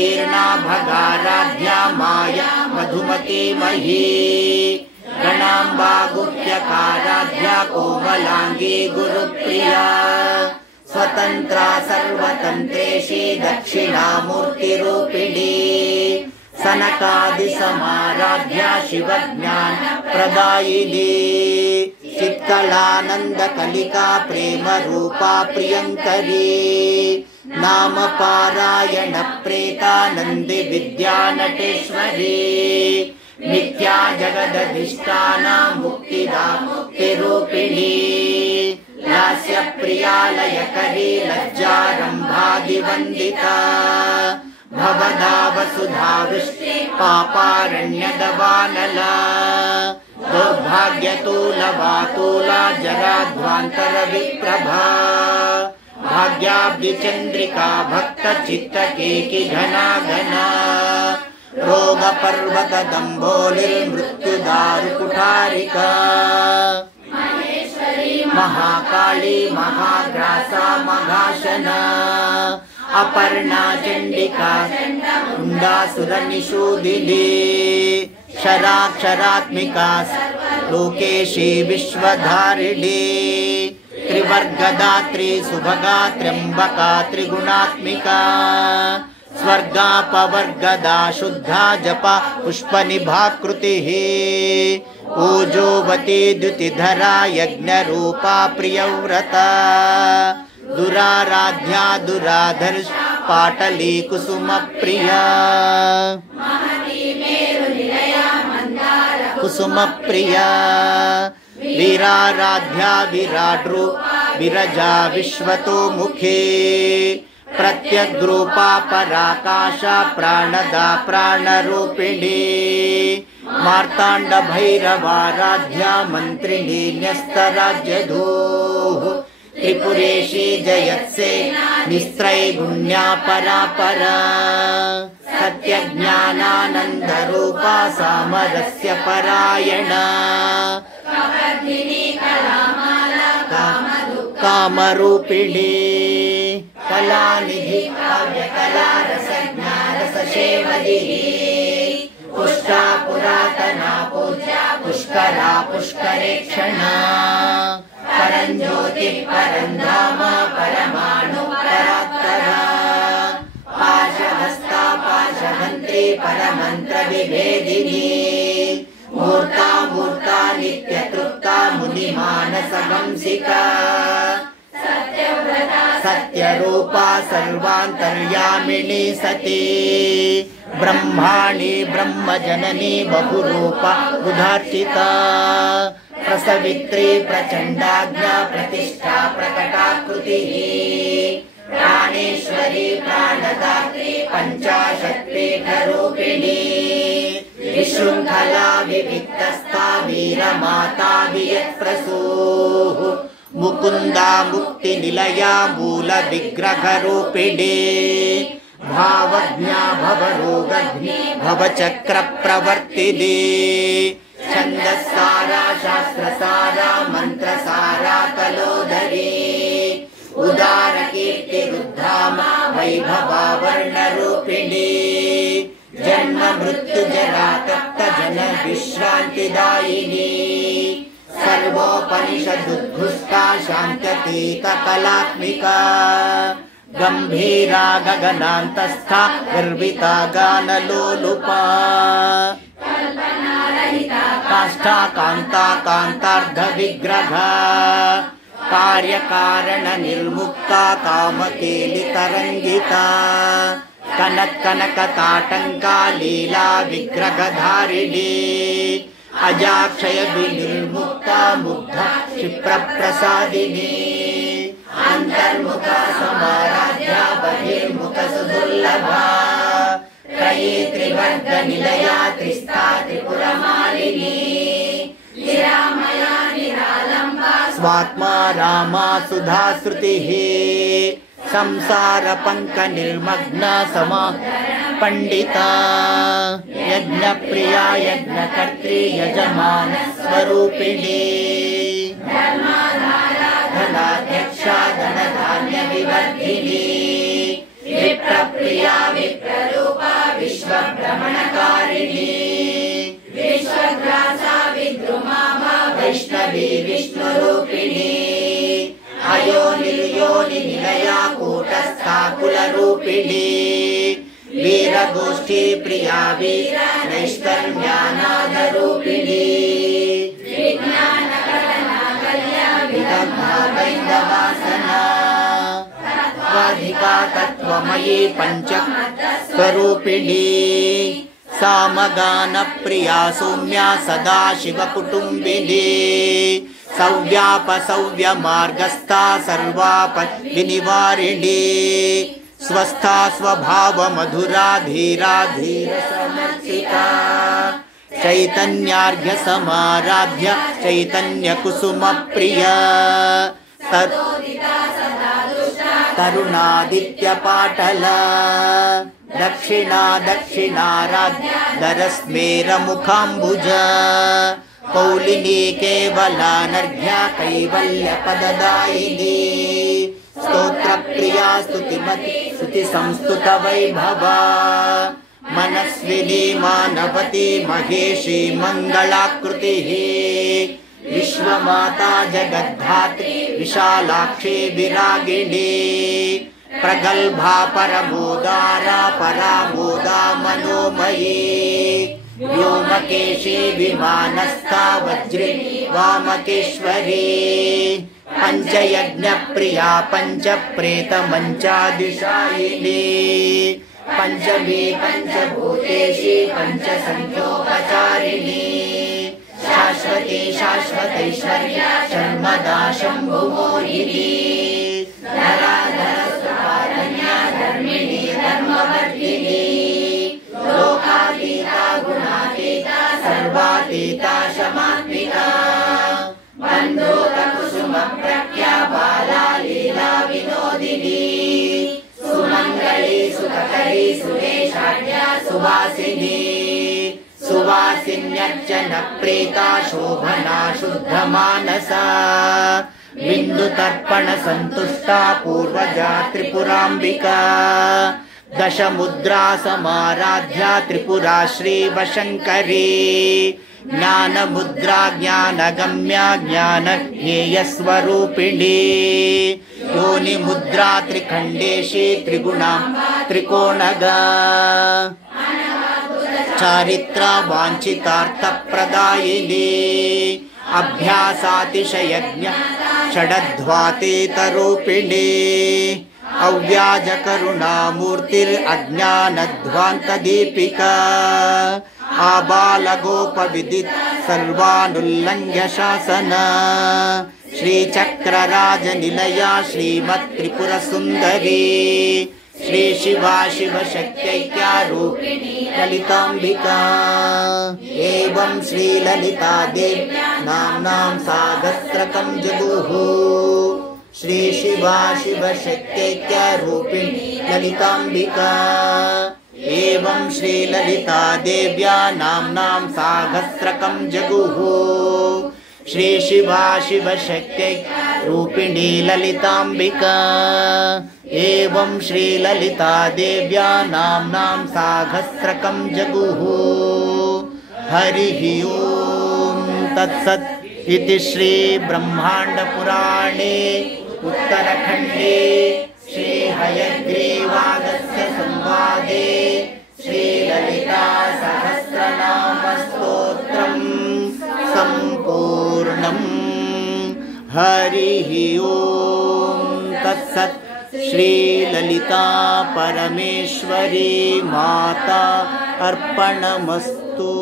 उत्तीर्णा भगाराध्या माया मधुमतीमही गणाम्बा गुह्यकाराध्या कोमलांगी गुरुप्रिया स्वतंत्रा सर्वतंत्रेशी दक्षिणामूर्तिरूपिणी सनकादिसमाराध्या शिवज्ञान प्रदायिनी चित्कलानन्दकलिका प्रेम रूपा प्रियंकरी नाम पारायण प्रेतानंदी विद्या नटेश्वरी नित्या जगदधिष्ठाना मुक्तिदा मुक्तिरूपिणी लास्य प्रियालयकरी लज्जारंभादिवंदिता भवदा वसुधा वृष्टि पापारण्यदवानला दुर्भाग्यतूलवातूला जराध्वांतर विप्रभा भाग्याब्धिचंद्रिका भक्त चित्तकेकी घना घना रोग पर्वत दंभोलिर्मृत्युदारुकुठारिका महाकाली महाग्रासा मघाशना अपर्णा चंडिका कुंडासुरनिषूदिनी क्षराक्षरात्मिका लोकेशी विश्वधारिणी त्रिवर्गदात्री सुभगा त्र्यंबका त्रिगुणात्मिका स्वर्गापवर्गदा शुद्धा जपा पुष्पनिभाकृतिः ओजोवती द्युतिधरा यज्ञरूपा प्रियव्रता दुराराध्या दुराधर्ष पाटली कुसुमप्रिया कुसुमप्रिया वीराराध्या विराड्रू विरजा विश्वतोमुखी प्रत्यग्रूपा पराकाशा प्राणदा प्राणरूपिणी मार्तांड भैरवाराध्या मंत्रिणी न्यस्तराज्यधूः त्रिपुरेशी जयत्से निस्त्रैगुण्या परापरा सत्यज्ञानानन्दरूपा सामरस्य परायणा कामरूपिणी कलानिधि काव्यकला रसज्ञा रससेवधिः पुष्टा पुरातना पूज्या पुष्करा पुष्करेक्षणा परञ्ज्योतिः परन्धाम परमाणु परात्परा पाशहस्ता पाशहन्त्री परमन्त्र विभेदिनी मूर्ता मूर्ता नित्यतृप्ता मुनिमानसहंसिका सत्यरूपा सर्वान्तर्यामिनी सती ब्रह्माणि ब्रह्मजननी बहुरूपा बुधार्चिता प्रसवित्री प्रचंडाज्ञा प्रतिष्ठा प्रकटाकृतिः प्राणेश्वरी प्राणदात्री पंचाशत्पीठरूपिणी विशृंखला विविक्तस्था वीरमाता वियत्प्रसूः मुकुंदा मुक्तिनिलया मूलविग्रहरूपिणी भावज्ञा भवरोगग्नि भवचक्रप्रवर्तिनी छन्दस्सारा शास्त्रसारा मन्त्रसारा कलोदरी उदारकीर्तिरुद्धामा वैभवा वर्णरूपिणी जन्म मृत्यु जरा तप्त जन विश्रान्तिदायिनी सर्वोपनिषदुद्घुष्टा शान्त्यतीत कलात्मिका गंभीरा गगनान्तस्था गर्विता गानलोलुपा काष्ठा कांता कांतार्ध विग्रहा कार्यकारण निर्मुक्ता कामकेली तरंगिता कनक कनक ताटंका लीला विग्रहधारिणी अजाक्षय विनिर्मुक्ता मुग्ध क्षिप्र प्रसादिनी अंतर्मुखा समाराध्या बहिर्मुख सुदुर्लभा त्रयी त्रिवर्ग निलया त्रिस्ता त्रिपुरमालिनी निरामया निरालंबा स्वात्मा रामा सुधा श्रुतिः संसार पंक निर्मग्न समा पंडिता यज्ञ प्रिया यज्ञ कर्त्री यजमान स्वरूपिणी धनाध्यक्षा धन धान्य विवर्धिनी विप्र प्रिया विप्र रूप जाह्नवी विष्णुरूपिणी अयोनिर्योनि निलया कूटस्था कुलरूपिणी वीरगोष्ठी प्रिया वीर नैष्कर्म्यानादरूपिणी विदग्धवैन्दवासना तत्त्वाधिका तत्त्वमयी पञ्चस्वरूपिणी सामगानप्रिया सौम्या सदाशिवकुटुम्बिनी सव्यापसव्यमार्गस्था सर्वापविनिवारिणी स्वस्था स्वभावमधुरा धीरा धीरसमर्चिता चैतन्यार्घ्यसमाराध्य चैतन्यकुसुमप्रिया तरुणादित्यपाटला दक्षिणा दक्षिणाराध्य दरस्मेरमुखाम्बुजा कौलिनी केवलानर्घ्या कैवल्यपददायिनी स्तोत्रप्रिया स्तुतिमती स्तुतिसंस्तुतवैभवा मनस्विनी मानवती महेशी मङ्गलाकृतिः विश्वमाता जगद्धात्री विशालाक्षी विरागिणी प्रगल्भा परमोदारा परामोदा मनोमयी व्योमकेशी विमानस्था वज्रिणी वामकेश्वरी पञ्चयज्ञप्रिया पञ्चप्रेतमञ्चादिशायिनी पञ्चमी पञ्चभूतेशी पञ्चसङ्ख्योपचारिणी शाश्वती शाश्वतैश्वर्या शर्मदा शम्भुमोहिनी धराधरस्वकारण्या धर्मिणी धर्मवर्धिनी लोकातीता गुणातीता सर्वातीता शमात्मिका बन्धूककुसुमप्रख्या बाला लीला विनोदिनी सुमङ्गली सुखकरी सुवेशाढ्या सुवासिनी सुवासिन्यर्चन प्रीता शोभना शुद्धमानसा बिन्दुतर्पण सन्तुष्टा पूर्वजा त्रिपुराम्बिका दशमुद्रा समाराध्या त्रिपुरा श्रीवशङ्करी ज्ञानमुद्रा ज्ञानगम्या ज्ञानज्ञेयस्वरूपिणी योनिमुद्रा त्रिखण्डेशी त्रिगुणा त्रिकोणगा चारित्रा वाञ्छितार्थप्रदायिनी अभ्यासातिशयज्ञ षडध्वातीतरूपिणी अव्याजकरुणामूर्तिरज्ञानध्वान्तदीपिका आबालगोपविदित सर्वानुल्लङ्घ्य शासना श्रीचक्रराजनिलया श्रीमत्त्रिपुरसुन्दरी श्री शिवा शिवशक्त्यैक्या रूपिणी ललिताम्बिका एवं श्रीललिता देव्या नाम्नां साहस्रकं जगुः श्री शिवा शिवशक्त्यैक्या रूपिणी ललिताम्बिका एवं श्रीललिता देव्या नाम्नां साहस्रकं जगुः श्री शिवा शिवशक्त्यैक्या रूपिणी ललिताम्बिका एवं श्रीललिता देव्या नाम्नां साहस्रकं जगुः हरिः ओम् तत्सत् इति श्री ब्रह्माण्डपुराणे उत्तरखण्डे श्री हयग्रीवागस्य संवादे श्रीललिता सहस्रनाम स्तोत्रम् सम्पूर्णम् हरिः ओम् तत्सत् श्रीललिता परमेश्वरी माता अर्पणमस्तु।